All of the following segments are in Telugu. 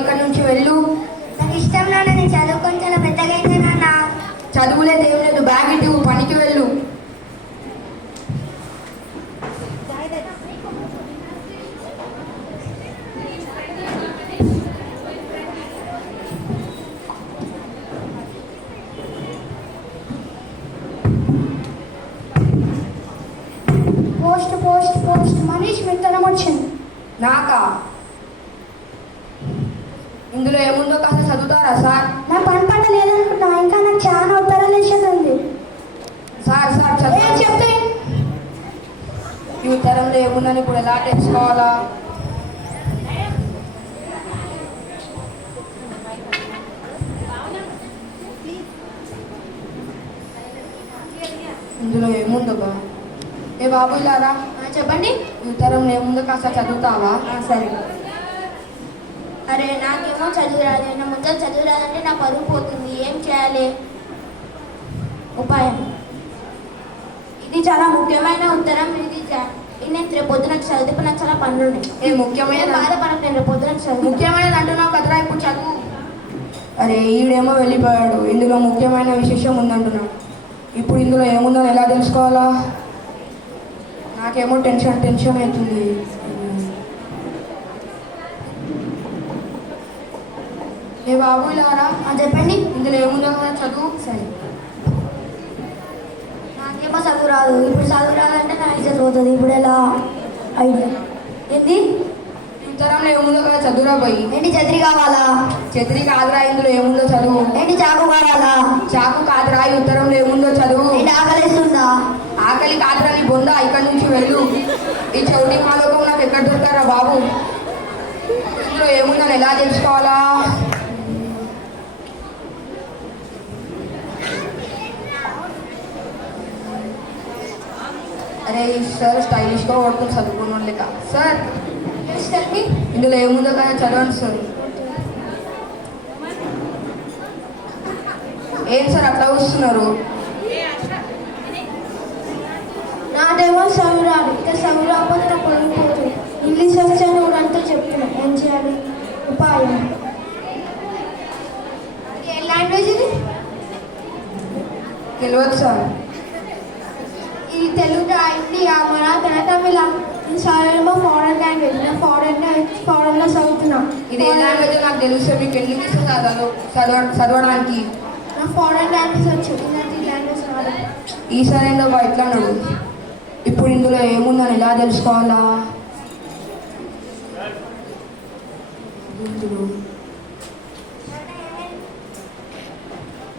ఇక్కడి నుంచి వెళ్ళు. నాకు ఇష్టం నాన్న, నేను చదువుకొని చాలా పెద్దగా అయితే నాన్న. చదువులేదు ఏం లేదు, బ్యాగ్ ఇటు పనికి వెళ్ళు. పోస్ట్ పోస్ట్ పోస్ట్ మనీష్ మిత్తనం వచ్చింది. నాకా? ఇందులో ఏముందో కాస్త చదువుతారా సార్? నా పని పాట లేదనుకుంటున్నా, ఇంకా నాకు చాలా ఉత్తరాలు వేసేది ఉంది. సార్ సార్ చదువు. చెప్తే ఈ ఉత్తరంలో ఏముందని ఇప్పుడు ఎలా తెలుసుకోవాలా? ఇందులో ఏముందో బా? ఏ బాబు ఇలారా. చెప్పండి. ఈ ఉత్తరంలో ఏముందో కాస్త చదువుతావా? సరే. అరే నాకేమో చదువు రాదు, నా ముందర చదువు రాదంటే నా పరువు పోతుంది. ఏం చేయాలి? ఉపాయం. ఇది చాలా ముఖ్యమైన ఉత్తరం. ఇది నేను రేపు పొద్దున చదివితే నాకు చాలా పనులు ఉన్నాయి. ఏ ముఖ్యమైన బాధపడకు, నేను రేపు పొద్దున చదువు. ముఖ్యమైనది అంటున్నావు కదరా, ఇప్పుడు చదువు. అరే ఈడేమో వెళ్ళిపోయాడు, ఇందులో ముఖ్యమైన విశేషం ఉందంటున్నాడు. ఇప్పుడు ఇందులో ఏముందని ఎలా తెలుసుకోవాలా? నాకేమో టెన్షన్ టెన్షన్ అవుతుంది. ఏ బాబు ఇలారా. చెప్పండి. ఇందులో ఏముందో కదా చదువు. సరే. నాకేమో చదువు రాదు, ఇప్పుడు చదువు రాదంటే నా ఇజ్జత్ పోతుంది. ఇప్పుడు ఎలా? ఐడియా ఏంది? ఉత్తరంలో ఏముందో కదా చదువురా పోయి. ఏంటి ఛత్రి కావాలా? ఛత్రి కాదురా, ఇందులో ఏముందో చదువు. ఏంటి చాకు కావాలా? చాకు కాదురా, ఈ ఉత్తరంలో ఏముందో చదువు. ఏంటి ఆకలిస్తుందా? ఆకలి కాదురా, నీ బొంద ఇక్కడి నుంచి వెళ్ళు. ఈ చౌటి మాలోకం నాకు ఎక్కడ దొరుకుతారా బాబు? ఇందులో ఏముందని ఎలా తెలుసుకోవాలా? అరే సార్ స్టైలిష్గా కొడుతుంది చదువుకున్న లేక. సార్ ఇందులో ఏముందో కదా చదవండి సార్. ఏం సార్ అట్లా వస్తున్నారు? నాదేమో చదువు రాదు, ఇంకా చదువు రాకపోతే నాకు పడిపోతుంది. ఇంగ్లీష్ వచ్చాను ఊరంతా చెప్తున్నా. ఏం చేయాలి? ఉపాయం. ఏ లాంగ్వేజ్ ఇది? తెలియదు సార్. ఇది తెలుగు, ఇండియా, మన తమిళం. సారేమో ఫారెన్ లాంగ్వేజ్. నేను ఫారెన్లో చదువుతున్నా. ఇది ఏ లాంగ్వేజ్ నాకు తెలుసు. మీకు ఎందుకు ఇస్తుంది చదవడానికి? నా ఫారెన్ లాంగ్వేజ్ వచ్చు, ఇలాంటి లాంగ్వేజ్ రాదు. ఈసారి ఏందో బా ఇట్లా అన్నాడు. ఇప్పుడు ఇందులో ఏముందని ఎలా తెలుసుకోవాలా?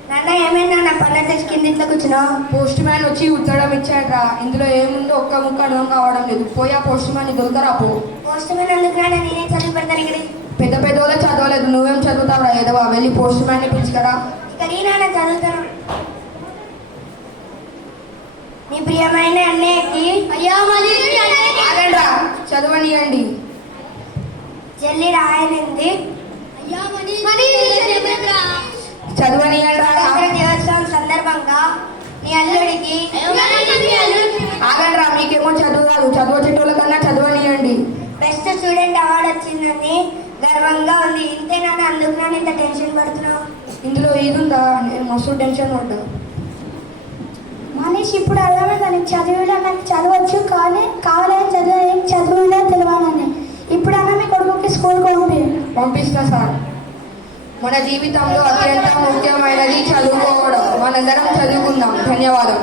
నాన్న ఏమైనా నా పనులు తెచ్చి కింద ఇట్లా కూర్చున్నా. పోస్ట్ మ్యాన్ వచ్చి ఉత్తరం ఇచ్చాడ్రా, ఇందులో ఏముందో ఒక్క ముక్క అర్థం కావడం లేదు. పోయి ఆ పోస్ట్ మ్యాన్ దొరకరా పో. పోస్ట్ మ్యాన్ అందుకు రాడా, నేనే చదివి పెడతాను. ఇక్కడ పెద్ద పెద్దోళ్ళే చదవలేదు, నువ్వేం చదువుతావురా? ఏదో వెళ్ళి పోస్ట్ మ్యాన్ని పిలుచుకరా. ఇక్కడ నాన్న చదువుతాను. నీ ప్రియమైన అన్నయ్యకి ఆగండ్రా, చదవనియండి. చెల్లి రాయనింది. చదవనియండ్రా. దినోత్సవం సందర్భంగా నీ అల్లుడికి. ఆగండ్రా, మీకేమో చదువు రాదు, చదువు చెట్టుల కన్నా చదవనియండి. బెస్ట్ స్టూడెంట్ అవార్డు వచ్చిందని గర్వంగా ఉంది. ఇంతే నాన్న, అందుకు నాన్న ఇంత టెన్షన్ పడుతున్నావు. ఇందులో ఇది ఉందా? నేను మస్తు టెన్షన్ పడ్డా. మనీష్ ఇప్పుడు అర్థమైంది, నీకు చదివినా నాకు చదవచ్చు, కానీ కావాలని చదువునా తెలియాలని. ఇప్పుడు అన్న మీ కొడుకుకి స్కూల్కి పంపిస్తా సార్. మన జీవితంలో అత్యంత ముఖ్యమైనది చదువుకోవడం. మనందరం చదువుకుందాం. ధన్యవాదం.